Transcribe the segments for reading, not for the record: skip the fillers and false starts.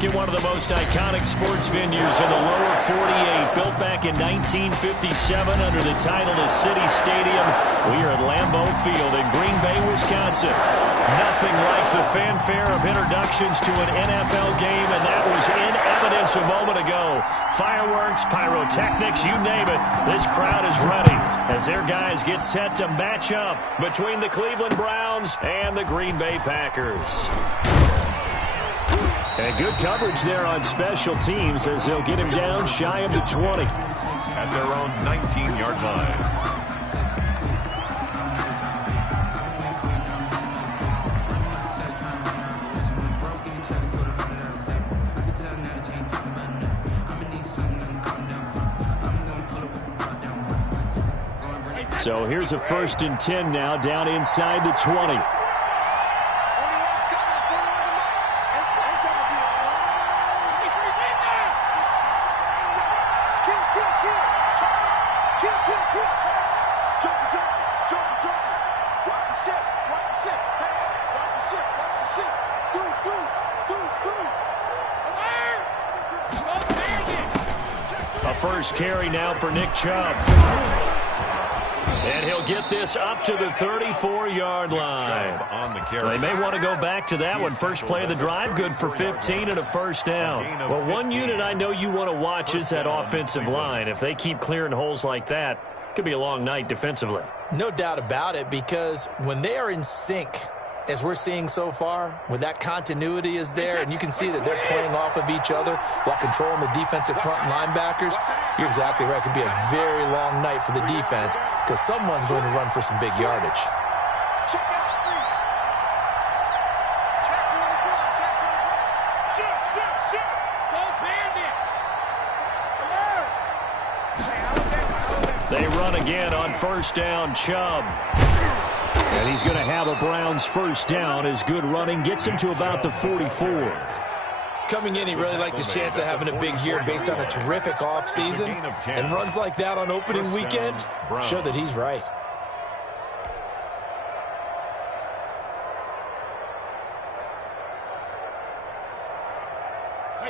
back in one of the most iconic sports venues in the lower 48. Built back in 1957 under the title of City Stadium. We are at Lambeau Field in Green Bay, Wisconsin. Nothing like the fanfare of introductions to an NFL game, and that was in evidence a moment ago. Fireworks, pyrotechnics, you name it. This crowd is ready as their guys get set to match up between the Cleveland Browns and the Green Bay Packers. And good coverage there on special teams as they'll get him down shy of the 20. At their own 19-yard line. So here's a 1st and 10 now, down inside the 20. A first carry now for Nick Chubb. And he'll get this up to the 34-yard line. They may want to go back to that one. First play of the drive, good for 15 and a first down. Well, one unit I know you want to watch is that offensive line. If they keep clearing holes like that, it could be a long night defensively. No doubt about it, because when they are in sync, as we're seeing so far, when that continuity is there and you can see that they're playing off of each other while controlling the defensive front linebackers, you're exactly right. It could be a very long night for the defense because someone's going to run for some big yardage. They run again on first down, Chubb. And he's going to have a Browns first down as good running gets him to about the 44. Coming in, he really liked his chance of having a big year based on a terrific offseason. And runs like that on opening weekend show that he's right.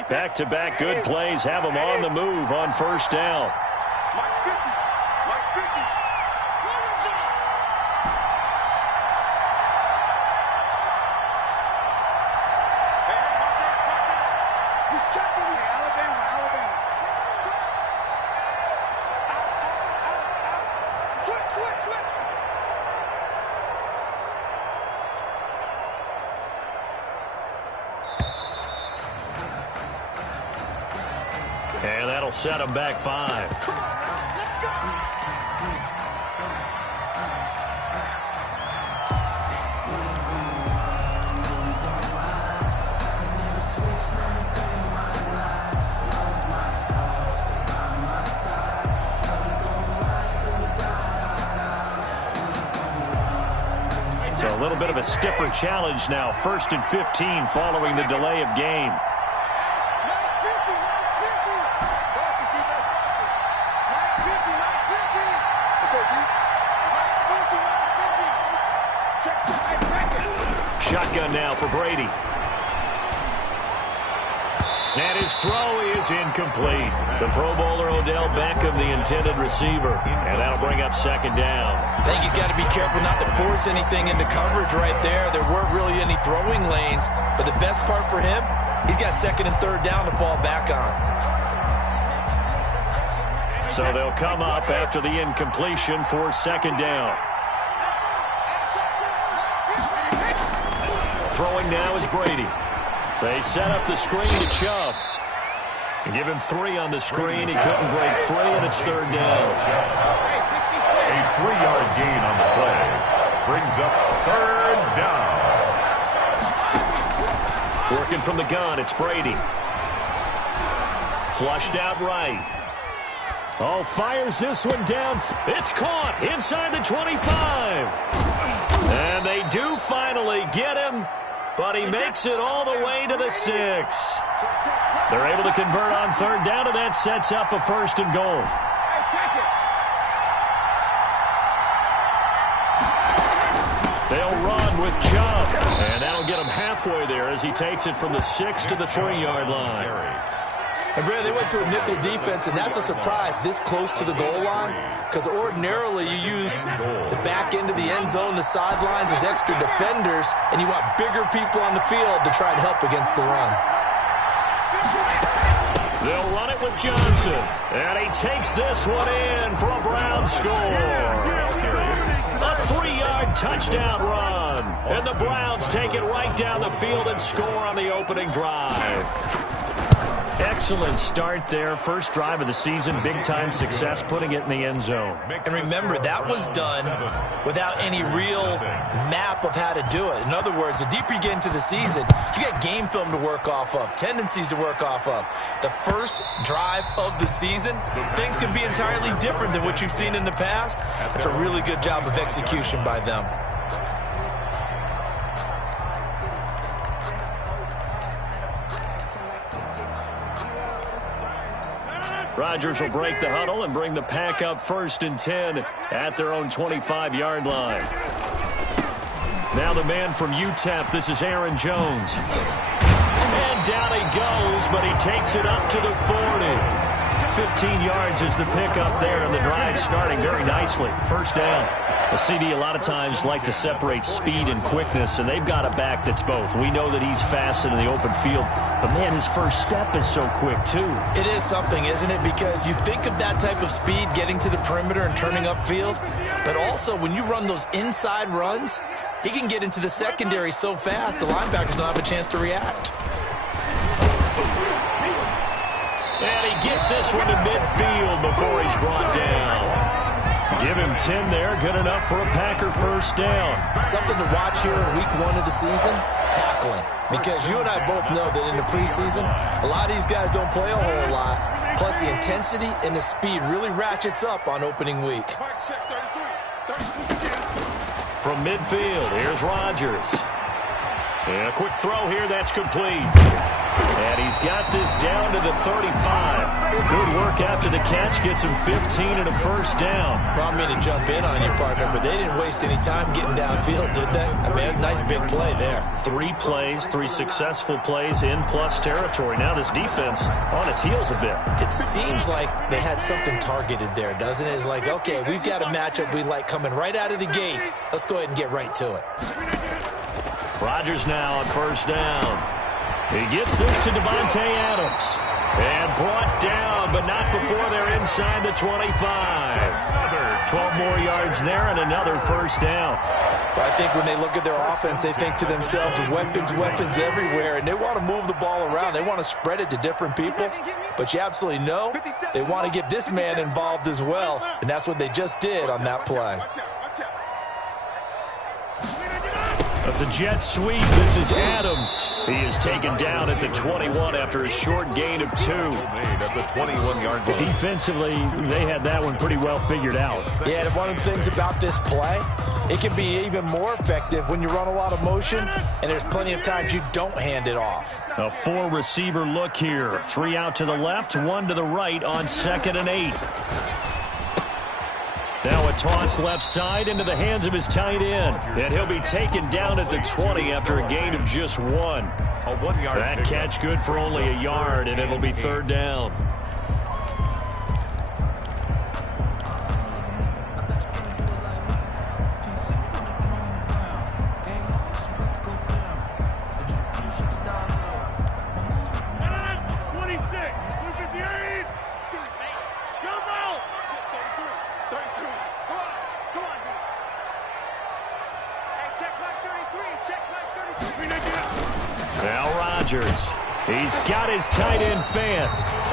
Back-to-back good plays have him on the move on first down. And that'll set him back 5. So a little bit of a stiffer challenge now. 1st and 15 following the delay of game. Shotgun now for Brady. And his throw is incomplete. The Pro Bowler Odell Beckham, the intended receiver. And that'll bring up second down. I think he's got to be careful not to force anything into coverage right there. There weren't really any throwing lanes. But the best part for him, he's got 2nd and 3rd down to fall back on. So they'll come up after the incompletion for second down. Throwing now is Brady. They set up the screen to Chubb. Give him 3 on the screen. He couldn't break free, and it's 3rd down. A 3-yard gain on the play brings up 3rd down. Working from the gun, it's Brady. Flushed out right. Oh, fires this one down. It's caught inside the 25. And they do finally get him, but he makes it all the way to the 6. They're able to convert on 3rd down, and that sets up a 1st and goal. They'll run with Chubb. And that'll get him halfway there as he takes it from the 6 to the 3-yard line. And, Brad, they went to a nickel defense, and that's a surprise this close to the goal line, because ordinarily you use the back end of the end zone, the sidelines as extra defenders, and you want bigger people on the field to try and help against the run. They'll run it with Johnson, and he takes this one in for a Brown score. A 3-yard touchdown run, and the Browns take it right down the field and score on the opening drive. Excellent start there. First drive of the season, big-time success, putting it in the end zone. And remember, that was done without any real map of how to do it. In other words, the deeper you get into the season, you got game film to work off of, tendencies to work off of. The first drive of the season, things can be entirely different than what you've seen in the past. It's a really good job of execution by them. Rodgers will break the huddle and bring the pack up 1st and 10 at their own 25-yard line. Now the man from UTEP, this is Aaron Jones. And down he goes, but he takes it up to the 40. 15 yards is the pickup there, and the drive starting very nicely. First down. The CD a lot of times like to separate speed and quickness, and they've got a back that's both. We know that he's fast in the open field, but, man, his first step is so quick, too. It is something, isn't it? Because you think of that type of speed getting to the perimeter and turning upfield, but also when you run those inside runs, he can get into the secondary so fast the linebackers don't have a chance to react. And he gets this one to midfield before he's brought down. Give him 10 there. Good enough for a Packer first down. Something to watch here in week 1 of the season, tackling. Because you and I both know that in the preseason, a lot of these guys don't play a whole lot. Plus, the intensity and the speed really ratchets up on opening week. From midfield, here's Rodgers. And a quick throw here, that's complete. And he's got this down to the 35. Good work after the catch. Gets him 15 and a first down. Well, I mean to jump in on you, partner, but they didn't waste any time getting downfield, did they? I mean, a nice big play there. 3 plays, 3 successful plays in plus territory. Now this defense on its heels a bit. It seems like they had something targeted there, doesn't it? It's like, okay, we've got a matchup we like coming right out of the gate. Let's go ahead and get right to it. Rodgers now on first down. He gets this to Devontae Adams. And brought down, but not before they're inside the 25. 12 more yards there and another first down. Well, I think when they look at their offense, they think to themselves, weapons everywhere, and they want to move the ball around. They want to spread it to different people. But you absolutely know they want to get this man involved as well, and that's what they just did on that play. That's a jet sweep. This is Adams. He is taken down at the 21 after a short gain of 2. At the 21-yard line. Defensively, they had that one pretty well figured out. Yeah, and one of the things about this play, it can be even more effective when you run a lot of motion, and there's plenty of times you don't hand it off. A 4-receiver look here. 3 out to the left, 1 to the right on 2nd and 8. Now a toss left side into the hands of his tight end. And he'll be taken down at the 20 after a gain of just 1. A 1-yard. That catch good for only a yard, and it'll be 3rd down. Now Rodgers. He's got his tight end fan.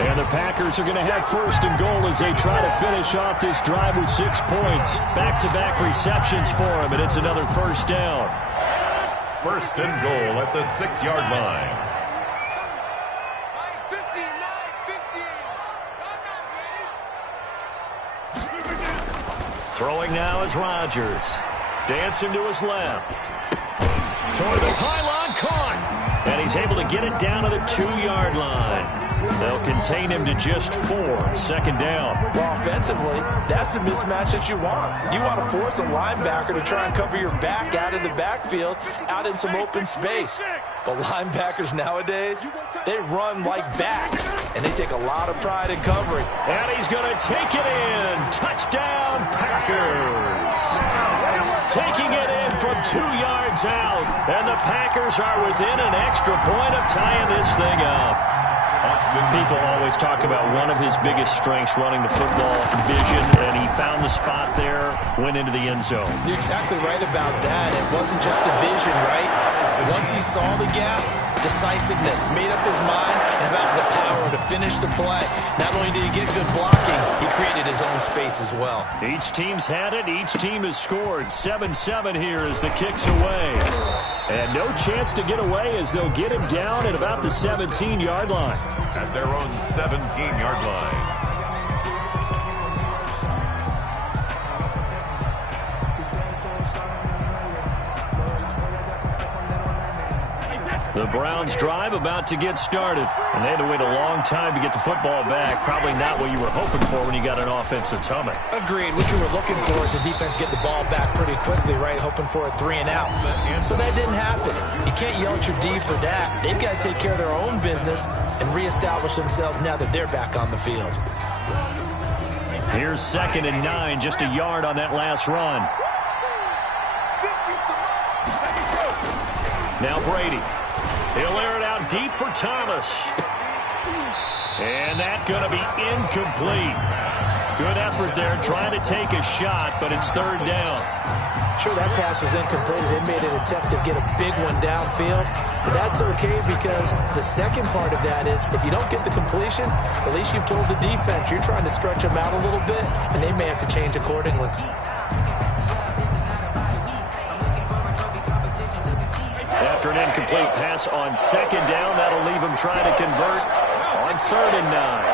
And the Packers are going to have 1st and goal as they try to finish off this drive with 6 points. Back-to-back receptions for him, and it's another 1st down. 1st and goal at the 6-yard line. Throwing now is Rodgers. Dancing to his left. Toward the pylon, caught. And he's able to get it down to the 2-yard line. They'll contain him to just 4. Second down. Well, offensively, that's the mismatch that you want. You want to force a linebacker to try and cover your back out of the backfield, out in some open space. But linebackers nowadays, they run like backs, and they take a lot of pride in covering. And he's going to take it in. Touchdown, Packers. Taking it in from 2 yards out. And the Packers are within an extra point of tying this thing up. People always talk about one of his biggest strengths, running the football, vision, and he found the spot there, went into the end zone. You're exactly right about that. It wasn't just the vision, right? Once he saw the gap, decisiveness, made up his mind, and about the power to finish the play. Not only did he get good blocking, he created his own space as well. Each team's had it. Each team has scored. 7-7 here as the kick's away. And no chance to get away as they'll get him down at about the 17-yard line. At their own 17-yard line. The Browns drive about to get started. And they had to wait a long time to get the football back. Probably not what you were hoping for when you got an offense that's humming. Agreed. What you were looking for is the defense get the ball back pretty quickly, right? Hoping for a 3-and-out. So that didn't happen. You can't yell at your D for that. They've got to take care of their own business and reestablish themselves now that they're back on the field. Here's 2nd and 9, just a yard on that last run. Now Brady. He'll air it out deep for Thomas. And that's going to be incomplete. Good effort there trying to take a shot, but it's 3rd down. Sure, that pass was incomplete as they made an attempt to get a big one downfield. But that's okay because the second part of that is if you don't get the completion, at least you've told the defense you're trying to stretch them out a little bit, and they may have to change accordingly. After an incomplete pass on 2nd down, that'll leave him trying to convert on 3rd and 9.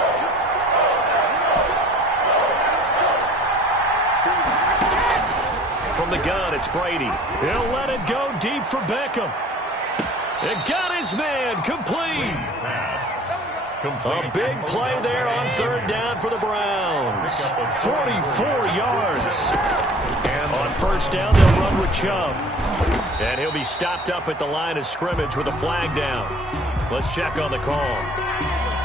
From the gun, it's Brady. He'll let it go deep for Beckham. It got his man complete. A big play there on 3rd down for the Browns. 44 yards. And on 1st down, they'll run with Chubb. And he'll be stopped up at the line of scrimmage with a flag down. Let's check on the call.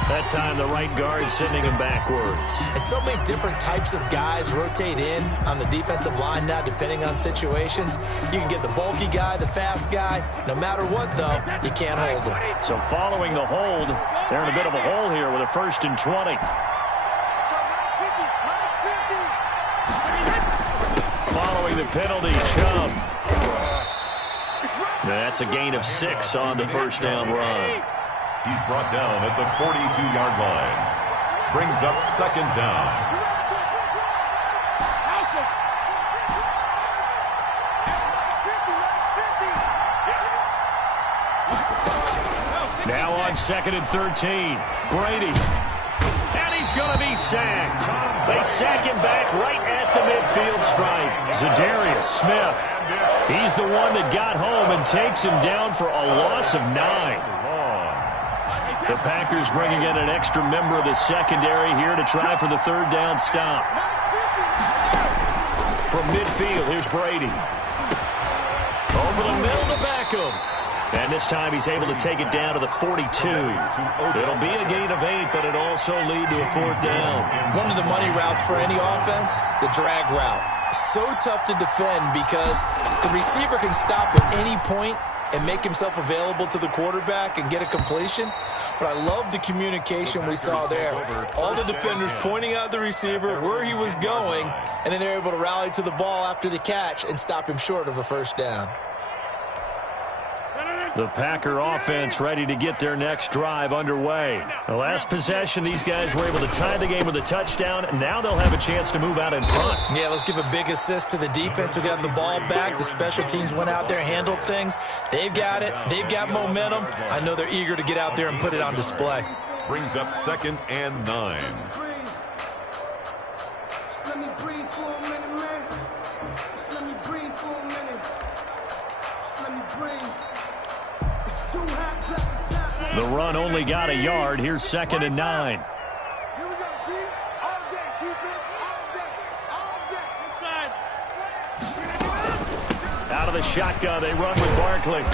That time, the right guard sending him backwards. And so many different types of guys rotate in on the defensive line now, depending on situations. You can get the bulky guy, the fast guy. No matter what, though, you can't hold them. So following the hold, they're in a bit of a hole here with a 1st and 20. Following the penalty, Chubb. That's a gain of 6 on the 1st down run. He's brought down at the 42-yard line. Brings up 2nd down. Now on 2nd and 13. Brady. And he's going to be sacked. They sack him back right at the midfield stripe. Zadarius Smith. He's the one that got home and takes him down for a loss of 9. The Packers bringing in an extra member of the secondary here to try for the 3rd down stop. From midfield, here's Brady. Over the middle to Beckham. And this time he's able to take it down to the 42. It'll be a gain of 8, but it'll also lead to a 4th down. One of the money routes for any offense, the drag route. So tough to defend because the receiver can stop at any point and make himself available to the quarterback and get a completion. But I love the communication we saw there. All the defenders pointing out the receiver, where he was going, and then they're able to rally to the ball after the catch and stop him short of a 1st down. The Packer offense ready to get their next drive underway. The last possession, these guys were able to tie the game with a touchdown, and now they'll have a chance to move out in front. Yeah, let's give a big assist to the defense who got the ball back. The special teams went out there, handled things. They've got it. They've got momentum. I know they're eager to get out there and put it on display. Brings up 2nd and 9. Let me breathe for a minute, man. Let me breathe for a minute. Let me breathe. It's too hot. The run only got a yard. Here's 2nd and 9. Here we go, D. All day, defense, all day. Out of the shotgun, they run with Barkley.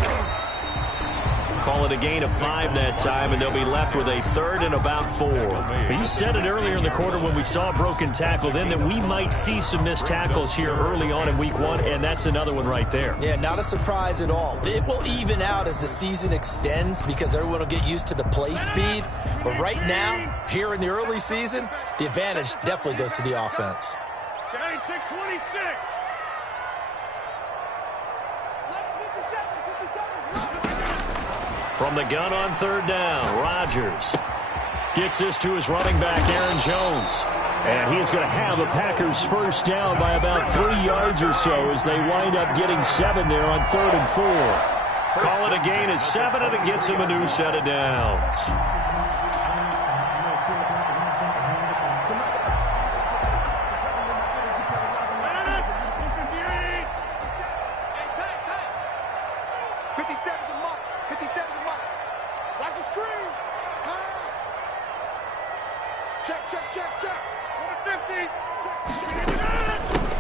Call it a gain of 5 that time, and they'll be left with a 3rd and about 4. But you said it earlier in the quarter when we saw a broken tackle then that we might see some missed tackles here early on in week 1, and that's another one right there. Yeah, not a surprise at all. It will even out as the season extends because everyone will get used to the play speed. But right now, here in the early season, the advantage definitely goes to the offense. Change to 26. From the gun on 3rd down, Rodgers gets this to his running back, Aaron Jones. And he's going to have the Packers first down by about 3 yards or so as they wind up getting 7 there on 3rd and 4. Call it a gain of 7, and it gets him a new set of downs.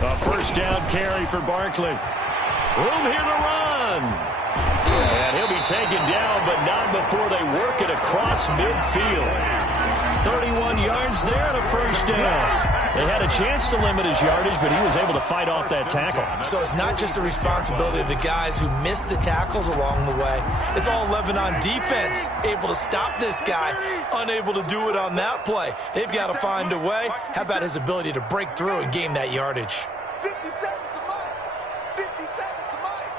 A first down carry for Barkley. Room here to run. And he'll be taken down, but not before they work it across midfield. 31 yards there and a first down. They had a chance to limit his yardage, but he was able to fight off that tackle. So it's not just the responsibility of the guys who missed the tackles along the way. It's all 11 on defense, able to stop this guy, unable to do it on that play. They've got to find a way. How about his ability to break through and gain that yardage? 57 to Mike. 57 to Mike.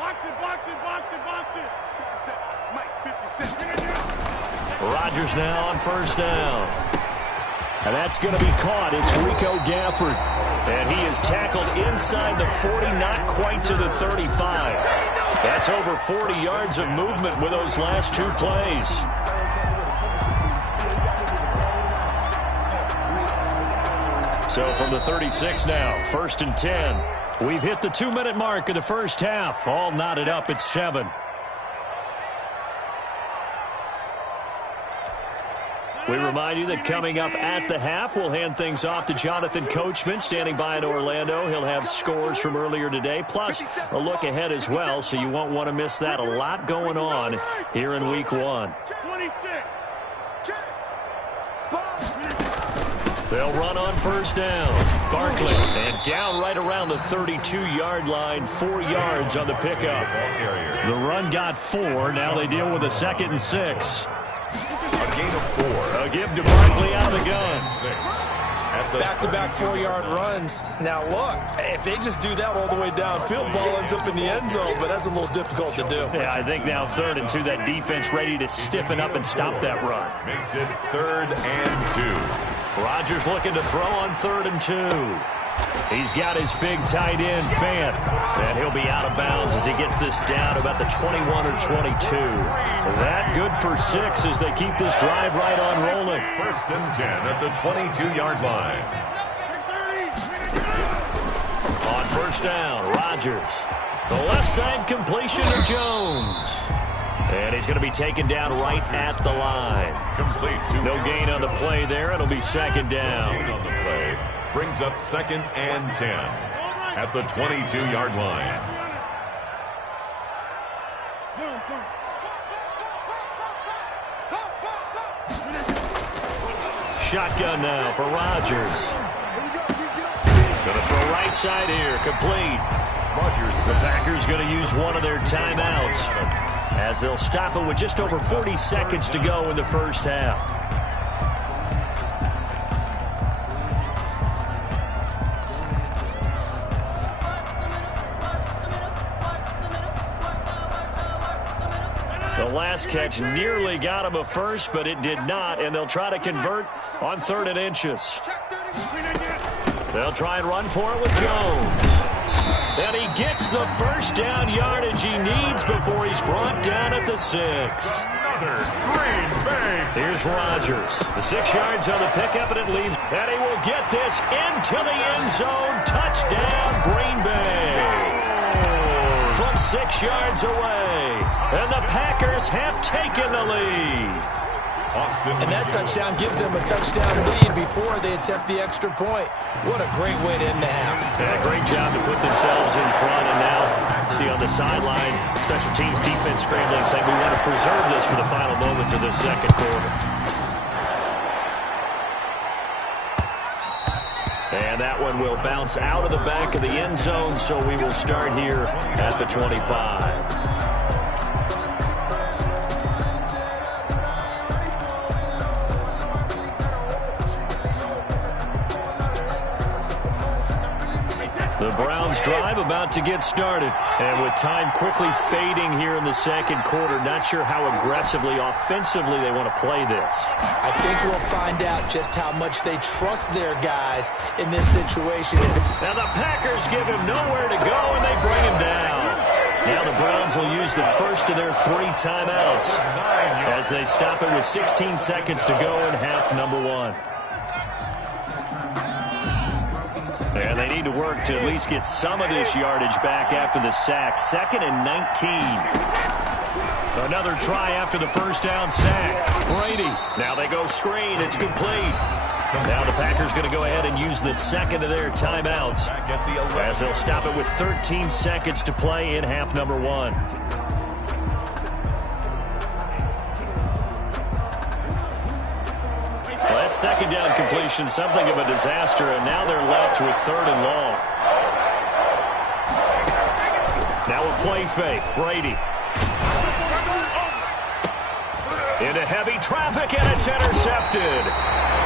Live. Box it. 57. Mike, 57. Rodgers now on first down. And that's going to be caught. It's Rico Gafford. And he is tackled inside the 40, not quite to the 35. That's over 40 yards of movement with those last 2 plays. So from the 36 now, 1st and 10. We've hit the 2-minute mark of the first half. All knotted up at 7. We remind you that coming up at the half, we'll hand things off to Jonathan Coachman, standing by in Orlando. He'll have scores from earlier today, plus a look ahead as well, so you won't want to miss that. A lot going on here in Week 1. They'll run on first down. Barkley, and down right around the 32-yard line, 4 yards on the pickup. The run got 4. Now they deal with a 2nd and 6. A gain of 4. A give to Barkley out of the gun. Back-to-back 4-yard runs. Now, look, if they just do that all the way downfield, ball ends up in the end zone, but that's a little difficult to do. Yeah, I think now 3rd and 2, that defense ready to stiffen up and stop that run. Makes it 3rd and 2. Rodgers looking to throw on 3rd and 2. He's got his big tight end, Fant, and he'll be out of bounds as he gets this down about the 21 or 22. That good for 6 as they keep this drive right on rolling. 1st and 10 at the 22-yard line. On first down, Rodgers. The left side completion to Jones. And he's going to be taken down right at the line. Complete to no gain on the play there. It'll be 2nd down. Gain on the play. Brings up 2nd and 10 at the 22-yard line. Shotgun now for Rodgers. Going to throw right side here, complete. The Packers going to use one of their timeouts as they'll stop it with just over 40 seconds to go in the first half. The last catch nearly got him a first, but it did not, and they'll try to convert on 3rd and inches. They'll try and run for it with Jones. And he gets the first down yardage he needs before he's brought down at the 6. Another Green Bay. Here's Rodgers. The 6 yards on the pickup, and it leaves. And he will get this into the end zone. Touchdown, Green Bay. From 6 yards away. And the Packers have taken the lead. And that touchdown gives them a touchdown lead before they attempt the extra point. What a great way to end the half. And a great job to put themselves in front. And now, see on the sideline, special teams defense scrambling, saying we want to preserve this for the final moments of this second quarter. And that one will bounce out of the back of the end zone, so we will start here at the 25. The Browns drive about to get started. And with time quickly fading here in the second quarter, not sure how aggressively, offensively they want to play this. I think we'll find out just how much they trust their guys in this situation. Now the Packers give him nowhere to go, and they bring him down. Now the Browns will use the first of their 3 timeouts as they stop it with 16 seconds to go in half number 1. And they need to work to at least get some of this yardage back after the sack. 2nd and 19. Another try after the first down sack. Brady. Now they go screen. It's complete. Now the Packers going to go ahead and use the second of their timeouts as they'll stop it with 13 seconds to play in half number 1. That second down completion, something of a disaster, and now they're left with 3rd and long. Now a play fake. Brady. Into heavy traffic, and it's intercepted.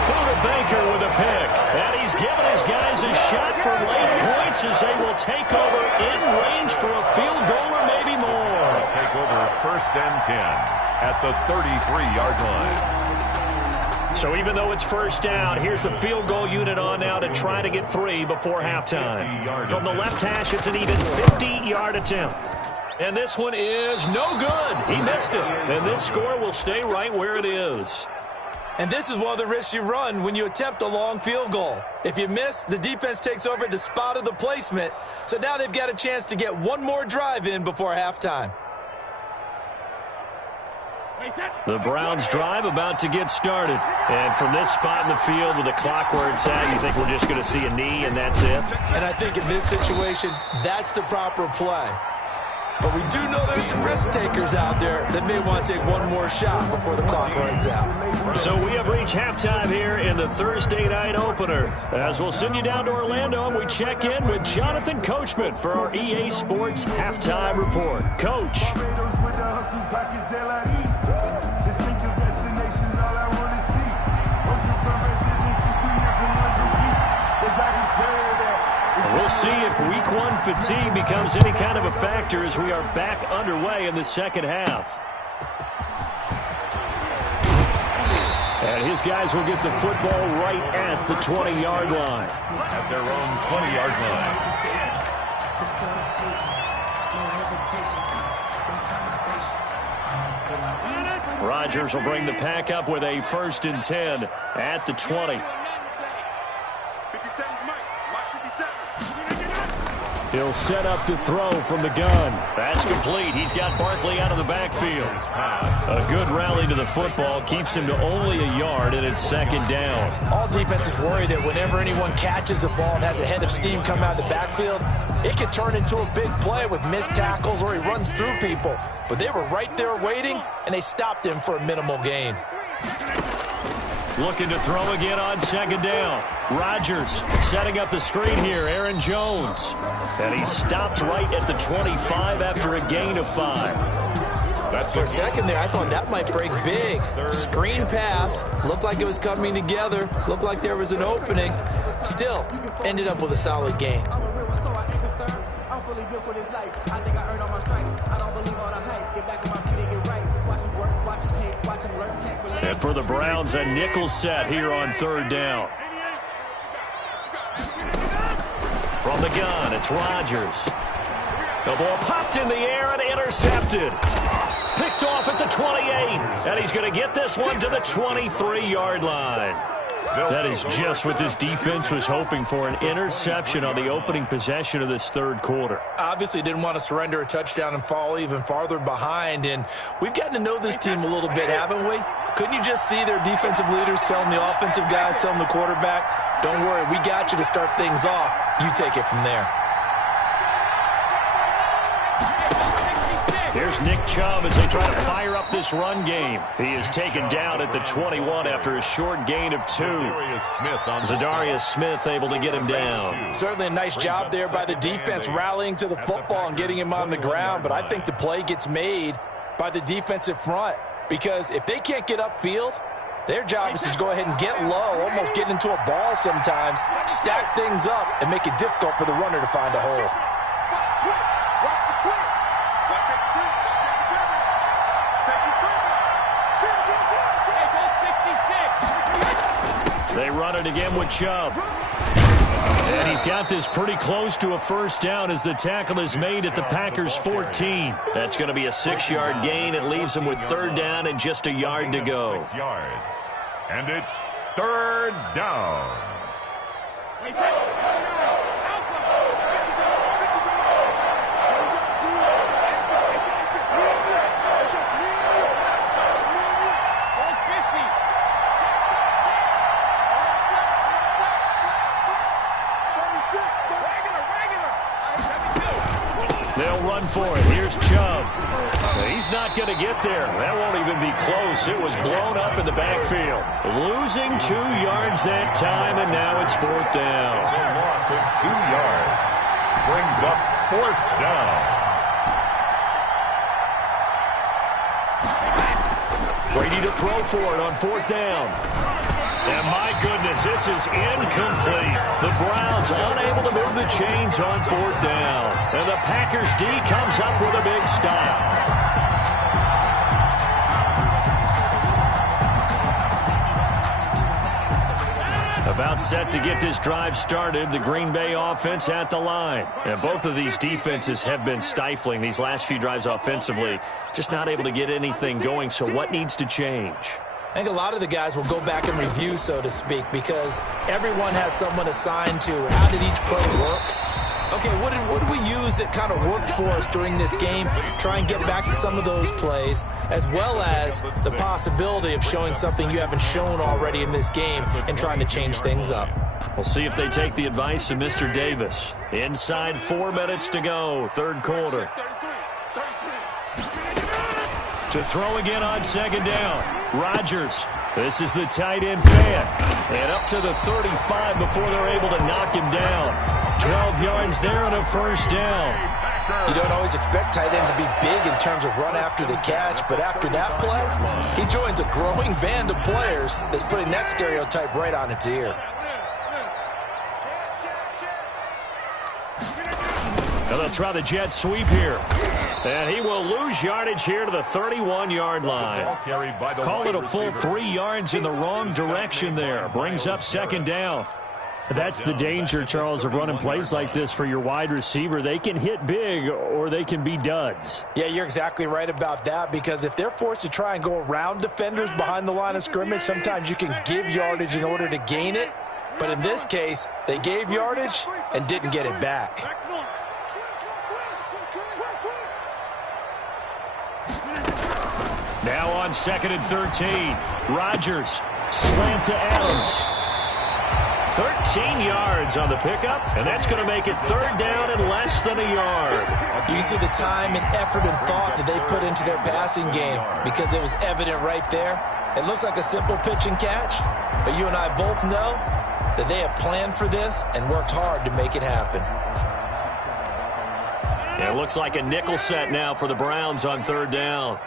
Buda Baker with a pick. And he's given his guys a shot for late points as they will take over in range for a field goal or maybe more. Let's take over 1st and 10 at the 33-yard line. So even though it's first down, here's the field goal unit on now to try to get 3 before halftime. From the left hash, it's an even 50-yard attempt. And this one is no good. He missed it. And this score will stay right where it is. And this is one of the risks you run when you attempt a long field goal. If you miss, the defense takes over at the spot of the placement. So now they've got a chance to get one more drive in before halftime. The Browns drive about to get started. And from this spot in the field with the clock where it's at, you think we're just going to see a knee and that's it? And I think in this situation, that's the proper play. But we do know there's some risk takers out there that may want to take one more shot before the clock runs out. So we have reached halftime here in the Thursday night opener. As we'll send you down to Orlando and we check in with Jonathan Coachman for our EA Sports Halftime Report. Coach. We'll see if Week 1 fatigue becomes any kind of a factor as we are back underway in the second half. And his guys will get the football right at the 20-yard line. At their own 20-yard line. Rodgers will bring the pack up with a 1st and 10 at the 20. He'll set up to throw from the gun. That's complete. He's got Barkley out of the backfield. A good rally to the football keeps him to only a yard, and it's 2nd down. All defenses worry that whenever anyone catches the ball and has a head of steam come out of the backfield, it could turn into a big play with missed tackles or he runs through people. But they were right there waiting, and they stopped him for a minimal gain. Looking to throw again on 2nd down. Rodgers setting up the screen here. Aaron Jones. And he stopped right at the 25 after a gain of 5. For a second there, I thought that might break big. Screen pass. Looked like it was coming together. Looked like there was an opening. Still, ended up with a solid gain. And for the Browns, a nickel set here on 3rd down. From the gun, it's Rodgers. The ball popped in the air and intercepted. Picked off at the 28. And he's going to get this one to the 23-yard line. That is just what this defense was hoping for, an interception on the opening possession of this third quarter. Obviously didn't want to surrender a touchdown and fall even farther behind, and we've gotten to know this team a little bit, haven't we? Couldn't you just see their defensive leaders telling the offensive guys, telling the quarterback, don't worry, we got you to start things off. You take it from there. Here's Nick Chubb as they try to fire up this run game. He is taken down at the 21 after a short gain of 2. Zadarius Smith able to get him down. Certainly a nice job there by the defense rallying to the football and getting him on the ground, but I think the play gets made by the defensive front because if they can't get upfield, their job is to go ahead and get low, almost get into a ball sometimes, stack things up, and make it difficult for the runner to find a hole. They run it again with Chubb. And he's got this pretty close to a first down as the tackle is made at the Packers' 14. That's going to be a 6-yard gain. It leaves them with third down and just a yard to go. 6 yards. And it's third down. They'll run for it. Here's Chubb. He's not going to get there. That won't even be close. It was blown up in the backfield. Losing 2 yards that time, and now it's fourth down. A loss of 2 yards. Brings up fourth down. Brady to throw for it on fourth down. And my goodness, this is incomplete. The Browns unable to move the chains on fourth down. And the Packers D comes up with a big stop. About set to get this drive started, the Green Bay offense at the line. And both of these defenses have been stifling these last few drives offensively. Just not able to get anything going, so what needs to change? I think a lot of the guys will go back and review, so to speak, because everyone has someone assigned to how did each play work. Okay, what did we use that kind of worked for us during this game? Try and get back to some of those plays, as well as the possibility of showing something you haven't shown already in this game and trying to change things up. We'll see if they take the advice of Mr. Davis. Inside 4 minutes to go, third quarter. To throw again on second down. Rodgers. This is the tight end fan. And up to the 35 before they're able to knock him down. 12 yards there and a first down. You don't always expect tight ends to be big in terms of run after the catch, but after that play, he joins a growing band of players that's putting that stereotype right on its ear. Now they'll try the jet sweep here. And he will lose yardage here to the 31-yard line. Call it a full 3 yards in the wrong direction there. Brings up second down. That's the danger, Charles, of running plays like this for your wide receiver. They can hit big or they can be duds. Yeah, you're exactly right about that, because if they're forced to try and go around defenders behind the line of scrimmage, sometimes you can give yardage in order to gain it. But in this case, they gave yardage and didn't get it back. Now on second and 13. Rodgers, slant to Adams. 13 yards on the pickup, and that's going to make it third down and less than a yard. You see the time and effort and thought that they put into their passing game, because it was evident right there. It looks like a simple pitch and catch, but you and I both know that they have planned for this and worked hard to make it happen. Yeah, it looks like a nickel set now for the Browns on third down.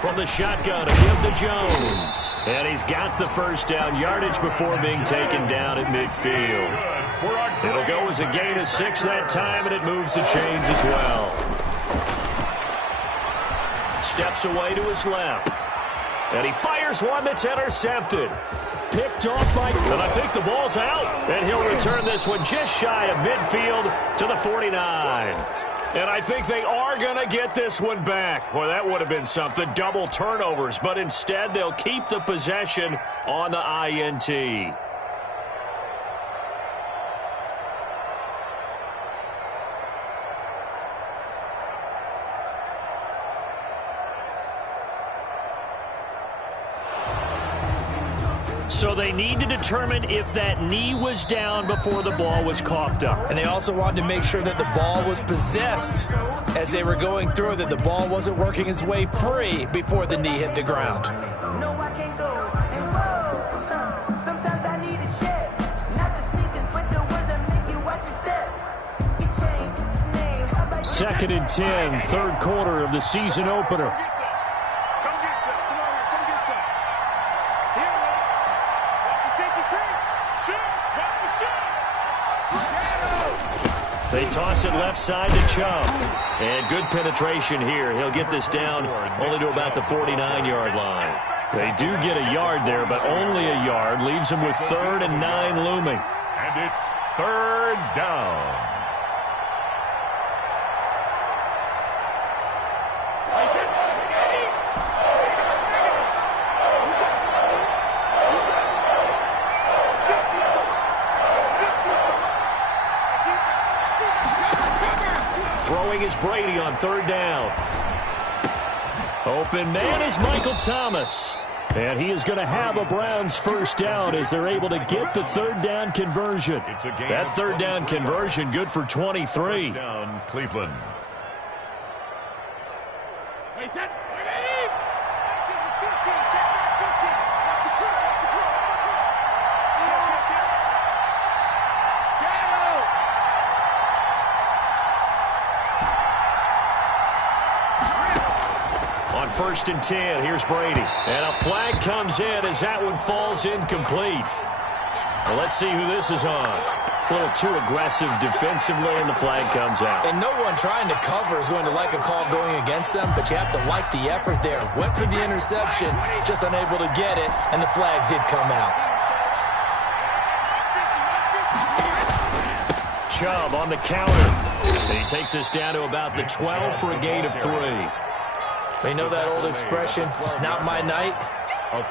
From the shotgun to give to Jones. And he's got the first down yardage before being taken down at midfield. It'll go as a gain of 6 that time, and it moves the chains as well. Steps away to his left. And he fires one that's intercepted. Picked off by... And I think the ball's out. And he'll return this one just shy of midfield to the 49. And I think they are going to get this one back. Boy, that would have been something. Double turnovers. But instead, they'll keep the possession on the INT. So they need to determine if that knee was down before the ball was coughed up. And they also wanted to make sure that the ball was possessed as they were going through, that the ball wasn't working its way free before the knee hit the ground. No, I can't go. And whoa, sometimes I need a check. Not the sneakers, but the ones that make you watch your step. Get changed, name. How about you? 2nd and 10, third quarter of the season opener. They toss it left side to Chubb. And good penetration here. He'll get this down only to about the 49-yard line. They do get a yard there, but only a yard. Leaves them with 3rd and 9 looming. And it's 3rd down. Throwing is Brady on 3rd down. Open man is Michael Thomas. And he is going to have a Browns first down as they're able to get the 3rd down conversion. That 3rd down conversion good for 23. First down, Cleveland. On 1st and 10, here's Brady. And a flag comes in as that one falls incomplete. Well, let's see who this is on. A little too aggressive defensively, and the flag comes out. And no one trying to cover is going to like a call going against them, but you have to like the effort there. Went for the interception, just unable to get it, and the flag did come out. Chubb on the counter. And he takes us down to about the 12 for a gain of 3. You know that old expression, it's not my night?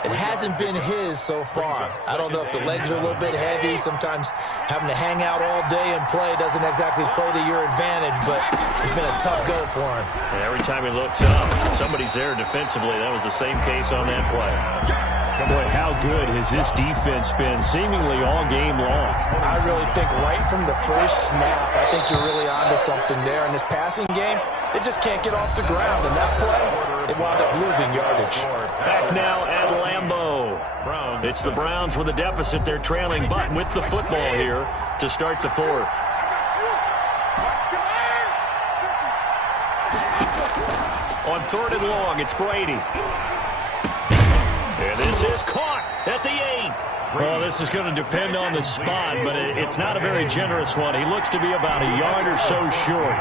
It hasn't been his so far. I don't know if the legs are a little bit heavy. Sometimes having to hang out all day and play doesn't exactly play to your advantage, but it's been a tough go for him. And every time he looks up, somebody's there defensively. That was the same case on that play. Boy, how good has this defense been seemingly all game long? I really think right from the first snap, I think you're really onto something there. In this passing game, they just can't get off the ground. And that play, they wound up losing yardage. Back now at Lambeau. It's the Browns with a deficit. They're trailing, but with the football here to start the 4th. On 3rd and long, it's Brady. And this is caught at the 8. Well, this is going to depend on the spot, but it's not a very generous one. He looks to be about a yard or so short.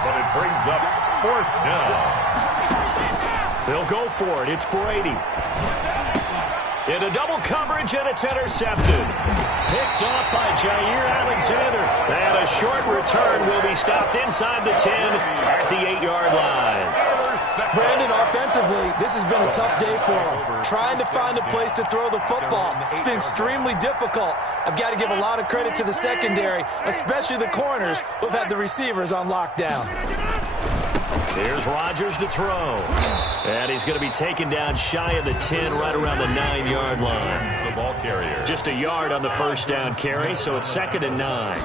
But it brings up 4th down. They'll go for it. It's Brady. Into double coverage, and it's intercepted. Picked off by Jair Alexander. And a short return will be stopped inside the 10 at the 8-yard line. Brandon, offensively, this has been a tough day for him. Trying to find a place to throw the football. It's been extremely difficult. I've got to give a lot of credit to the secondary, especially the corners who've had the receivers on lockdown. Here's Rodgers to throw. And he's going to be taken down shy of the 10, right around the 9-yard line. The ball carrier. Just a yard on the first down carry, so it's 2nd and 9.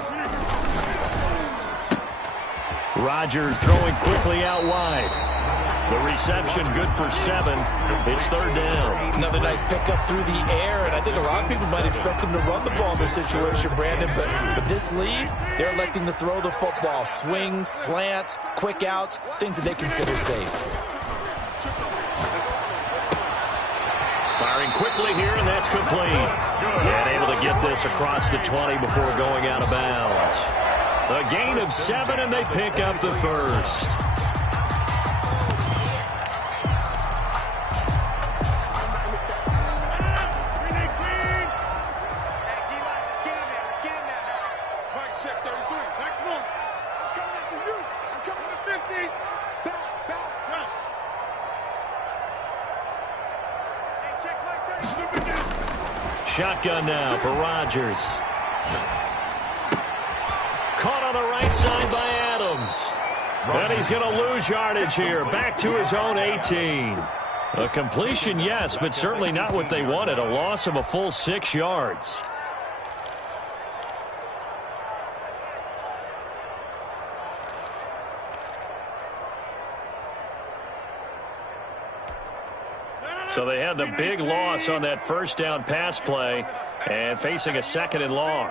Rodgers throwing quickly out wide. The reception good for 7. It's 3rd down. Another nice pickup through the air, and I think a lot of people might expect them to run the ball in this situation, Brandon, but with this lead, they're electing to throw the football. Swings, slants, quick outs, things that they consider safe. Firing quickly here, and that's complete. And able to get this across the 20 before going out of bounds. A gain of 7, and they pick up the first. Check 33. Come on. I'm coming after you. I'm coming Shotgun now for Rodgers. Caught on the right side by Adams. And he's going to lose yardage here. Back to his own 18. A completion, yes, but certainly not what they wanted. A loss of a full 6 yards. So they had the big loss on that first down pass play and facing a 2nd and long.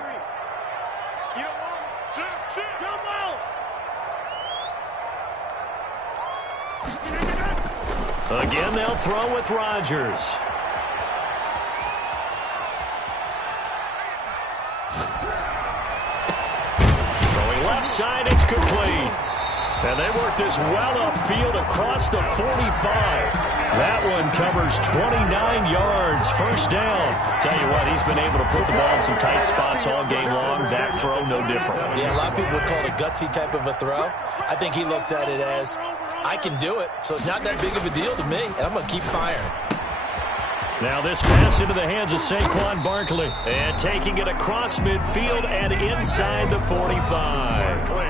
Again, they'll throw with Rodgers. Throwing left side, it's complete. And they work this well upfield across the 45. That one covers 29 yards, first down. Tell you what, he's been able to put the ball in some tight spots all game long. That throw, no different. Yeah, a lot of people would call it a gutsy type of a throw. I think he looks at it as, I can do it, so it's not that big of a deal to me, and I'm going to keep firing. Now this pass into the hands of Saquon Barkley. And taking it across midfield and inside the 45.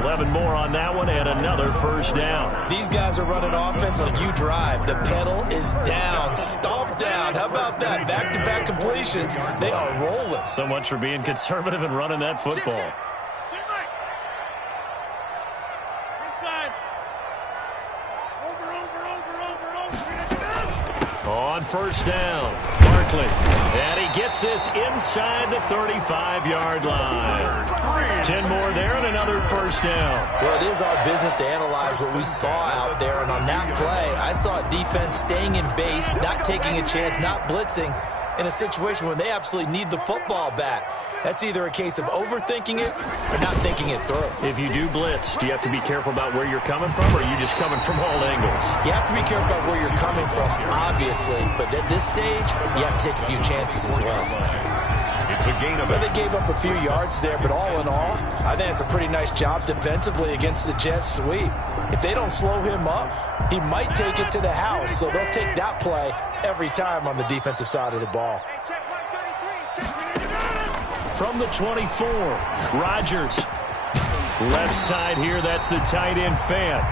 11 more on that one and another first down. These guys are running offense like you drive. The pedal is down, stomp down. How about that? Back-to-back completions. They are rolling. So much for being conservative and running that football. On first down, Barkley. And he gets this inside the 35-yard line. 10 more there and another first down. Well, it is our business to analyze what we saw out there. And on that play, I saw a defense staying in base, not taking a chance, not blitzing in a situation where they absolutely need the football back. That's either a case of overthinking it or not thinking it through. If you do blitz, do you have to be careful about where you're coming from, or are you just coming from all angles? You have to be careful about where you're coming from, obviously. But at this stage, you have to take a few chances as well. It's a gain of They gave up a few yards there, but all in all, I think it's a pretty nice job defensively against the Jets sweep. If they don't slow him up, he might take it to the house. So they'll take that play every time on the defensive side of the ball. From the 24, Rodgers. Left side here, that's the tight end Fant.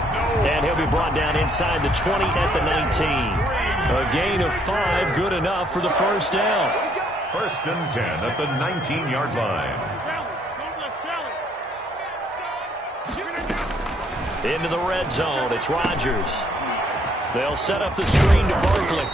And he'll be brought down inside the 20 at the 19. A gain of 5, good enough for the first down. 1st and 10 at the 19-yard line. Into the red zone, it's Rodgers. They'll set up the screen to Barkley.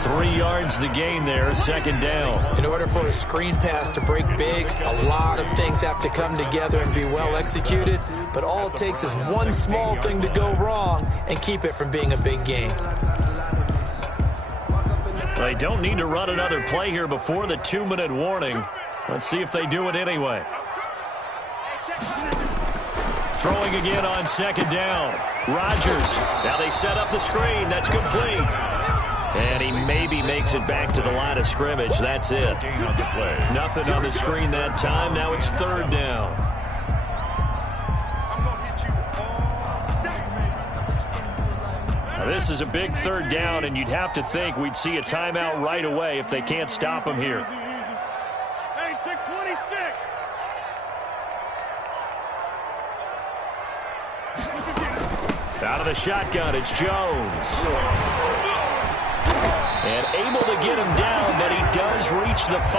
3 yards the gain there, 2nd down. In order for a screen pass to break big, a lot of things have to come together and be well executed. But all it takes is one small thing to go wrong and keep it from being a big game. They don't need to run another play here before the 2-minute warning. Let's see if they do it anyway. Throwing again on 2nd down. Rodgers. Now they set up the screen. That's complete. And he maybe makes it back to the line of scrimmage. That's it. Nothing on the screen that time. Now it's 3rd down. Now this is a big 3rd down, and you'd have to think we'd see a timeout right away if they can't stop him here. Hey, take 26. Out of the shotgun, it's Jones. And able to get him down, but he does reach the 5.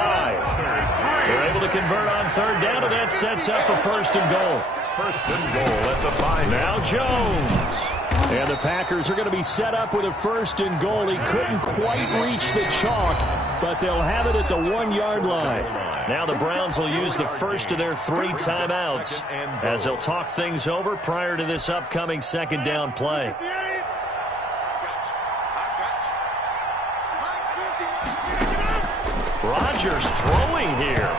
They're able to convert on 3rd down, and that sets up a 1st and goal. 1st and goal at the 5. Now Jones. And the Packers are going to be set up with a 1st and goal. He couldn't quite reach the chalk, but they'll have it at the 1-yard line. Now the Browns will use the first of their 3 timeouts as they'll talk things over prior to this upcoming 2nd down play. Rodgers throwing here.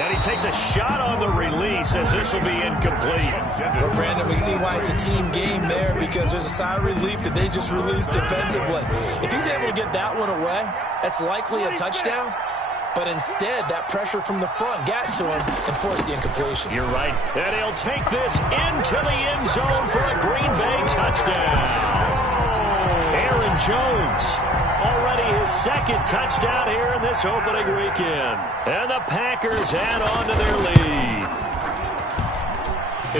And he takes a shot on the release as this will be incomplete. Well, Brandon, we see why it's a team game there, because there's a sigh of relief that they just released defensively. If he's able to get that one away, that's likely a touchdown. But instead, that pressure from the front got to him and forced the incompletion. You're right. And he'll take this into the end zone for a Green Bay touchdown. Aaron Jones, already his second touchdown here in this opening weekend. And the Packers add on to their lead.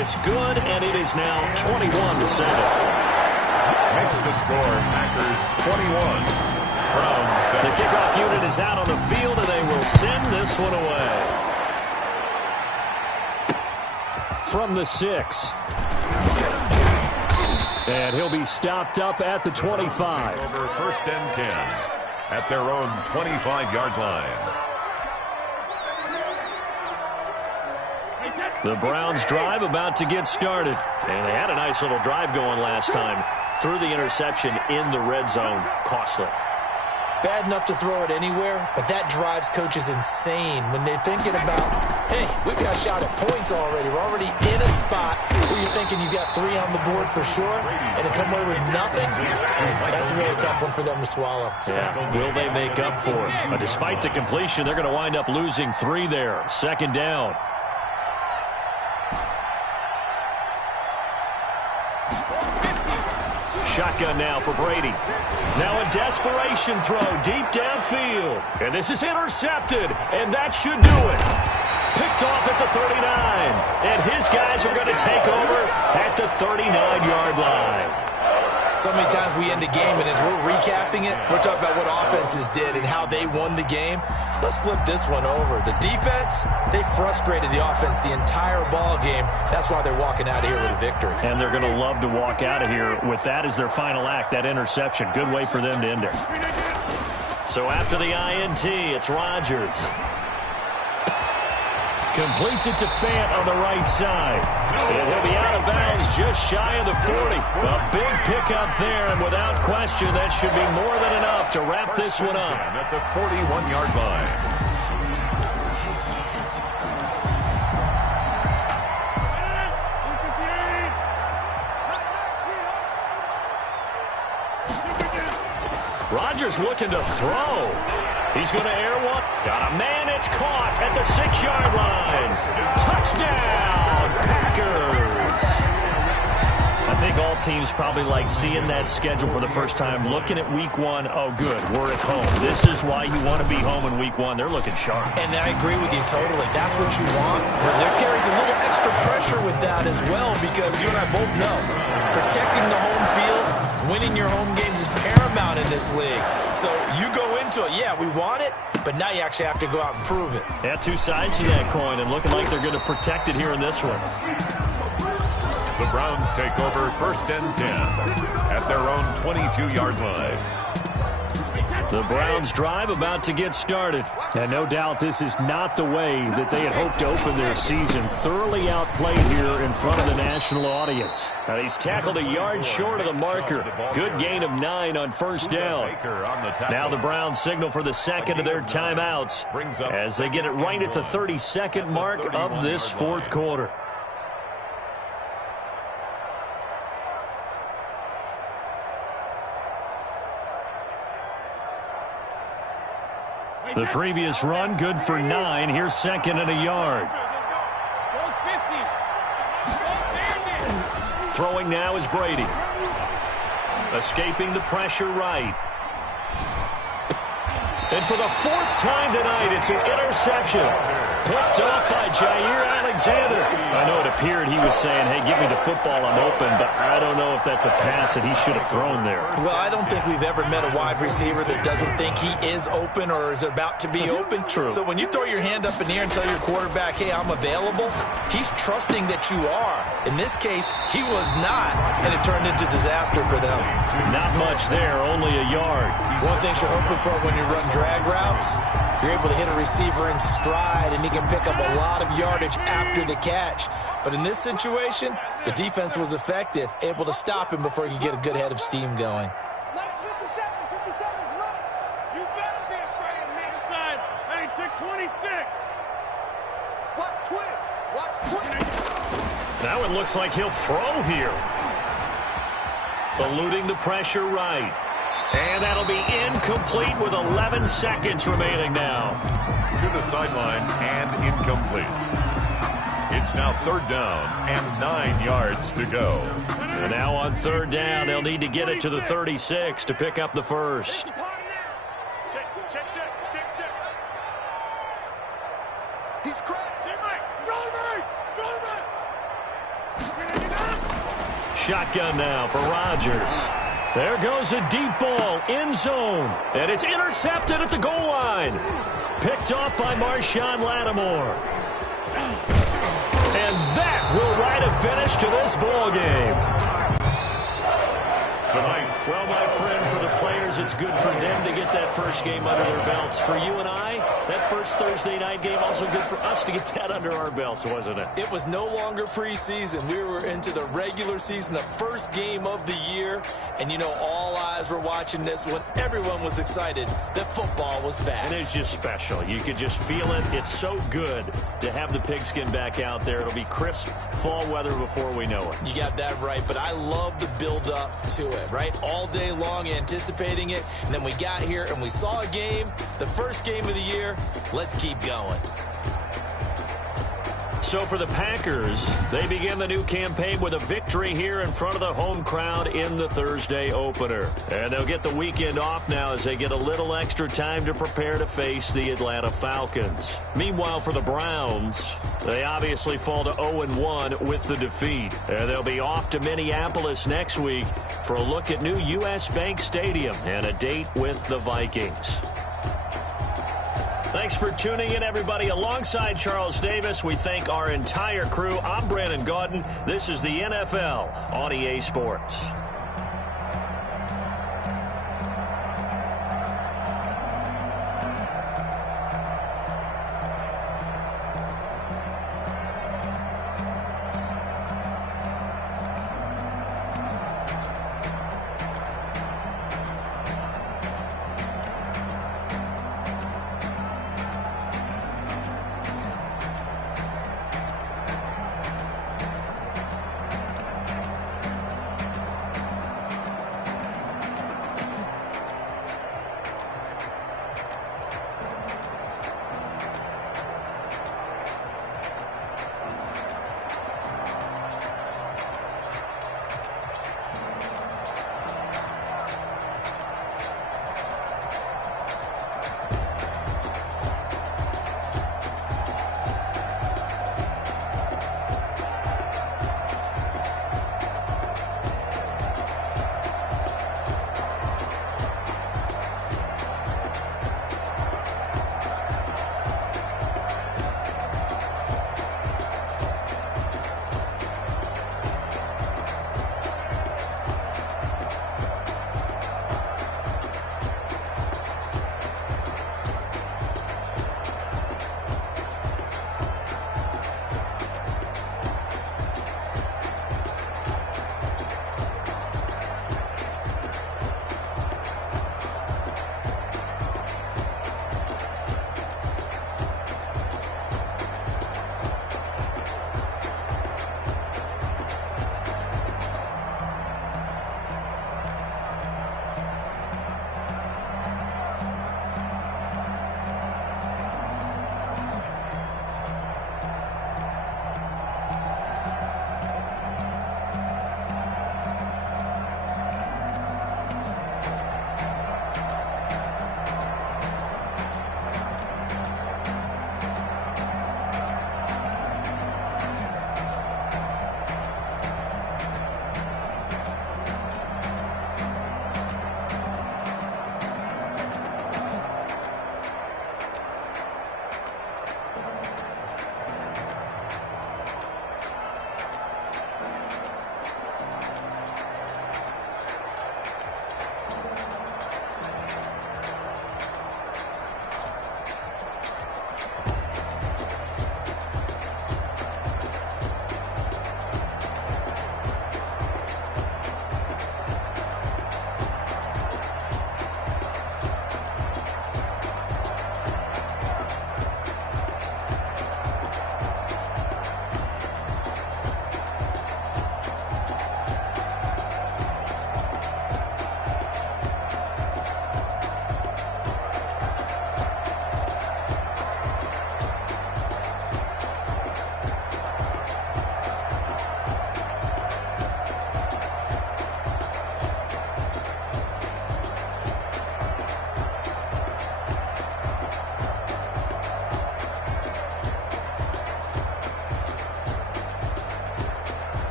It's good, and it is now 21-7. Makes the score Packers 21. Browns 7. The kickoff unit is out on the field, and they will send this one away. From the 6. And he'll be stopped up at the 25. Over first and 10 at their own 25-yard line. The Browns drive about to get started. And they had a nice little drive going last time. Threw the interception in the red zone. Costly. Bad enough to throw it anywhere, but that drives coaches insane when they're thinking about, hey, we've got a shot at points already. We're already in a spot where you're thinking you've got 3 on the board for sure, and to come away with nothing, that's a really tough one for them to swallow. Yeah, will they make up for it? Despite the completion, they're going to wind up losing 3 there. Second down. Shotgun now for Brady. Now a desperation throw deep downfield. And this is intercepted, and that should do it. Picked off at the 39. And his guys are going to take over at the 39-yard line. So many times we end a game, and as we're recapping it, we're talking about what offenses did and how they won the game. Let's flip this one over. The defense, they frustrated the offense the entire ball game. That's why they're walking out of here with a victory. And they're going to love to walk out of here with that as their final act, that interception. Good way for them to end it. So after the INT, it's Rodgers. Completes it to Fant on the right side. And he'll be out of bounds just shy of the 40. A big pickup there, and without question, that should be more than enough to wrap this one up. At the 41-yard line. Rodgers looking to throw. He's going to air one. Got a man. It's caught at the 6-yard line. Touchdown, Packers. I think all teams probably like seeing that schedule for the first time, looking at week 1. Oh, good, we're at home. This is why you want to be home in week 1. They're looking sharp. And I agree with you totally. That's what you want. But there carries a little extra pressure with that as well, because you and I both know protecting the home field, winning your home games is paramount in this league. So you go into it, yeah, we want it, but now you actually have to go out and prove it. Yeah, 2 sides to that coin, and looking like they're going to protect it here in this one. The Browns take over first and 10 at their own 22-yard line. The Browns drive about to get started. And no doubt this is not the way that they had hoped to open their season. Thoroughly outplayed here in front of the national audience. Now he's tackled a yard short of the marker. Good gain of 9 on first down. Now the Browns signal for the second of their timeouts as they get it right at the 32nd mark of this fourth quarter. The previous run, good for 9. Here's second and a yard. Throwing now is Brady. Escaping the pressure right. And for the 4th time tonight, it's an interception. Picked off by Jair Alexander. I know it appeared he was saying, hey, give me the football, I'm open, but I don't know if that's a pass that he should have thrown there. Well, I don't think we've ever met a wide receiver that doesn't think he is open or is about to be open. True. So when you throw your hand up in the air and tell your quarterback, hey, I'm available, he's trusting that you are. In this case, he was not, and it turned into disaster for them. Not much there, only a yard. One thing you're hoping for when you run drag routes, you're able to hit a receiver in stride, and he can pick up a lot of yardage after the catch. But in this situation, the defense was effective, able to stop him before he could get a good head of steam going. Let's 57's right. You better be afraid of me inside. Hey, took 26. Watch twins. Watch twins. Now it looks like he'll throw here. Eluding the pressure right. And that'll be incomplete with 11 seconds remaining now. To the sideline and incomplete. It's now 3rd down and 9 yards to go. And now on 3rd down, they'll need to get it to the 36 to pick up the first. He's crashed. See, Mike. Shoulder me. Shotgun now for Rodgers. There goes a deep ball, end zone, and it's intercepted at the goal line. Picked off by Marshawn Lattimore. And that will write a finish to this ball game. Tonight, Well, my friend, for the players, it's good for them to get that first game under their belts. For you and I, that first Thursday night game, also good for us to get that under our belts, wasn't it? It was no longer preseason. We were into the regular season, the first game of the year. And, you know, all eyes were watching this when everyone was excited that football was back. And it's just special. You could just feel it. It's so good to have the pigskin back out there. It'll be crisp fall weather before we know it. You got that right, but I love the build-up to it, right? All day long anticipating it, and then we got here and we saw a game, the first game of the year. Let's keep going. So for the Packers, they begin the new campaign with a victory here in front of the home crowd in the Thursday opener. And they'll get the weekend off now as they get a little extra time to prepare to face the Atlanta Falcons. Meanwhile, for the Browns, they obviously fall to 0-1 with the defeat. And they'll be off to Minneapolis next week for a look at new U.S. Bank Stadium and a date with the Vikings. Thanks for tuning in, everybody. Alongside Charles Davis, we thank our entire crew. I'm Brandon Gaudin. This is the NFL on EA Sports.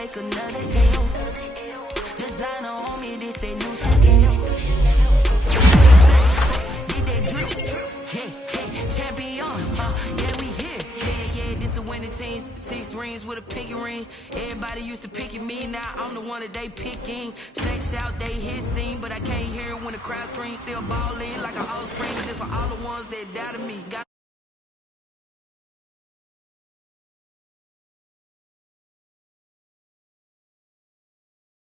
take another L. Designer on me, this that new Chanel. Did that drip? Yeah, champion, yeah, we here. Yeah, this the winning teams. 6 rings with a pinky ring. Everybody used to picking me, now I'm the one that they picking. Snakes out, they hit scene, but I can't hear it when the crowd screams. Still ballin' like an offspring, just for all the ones that doubted me.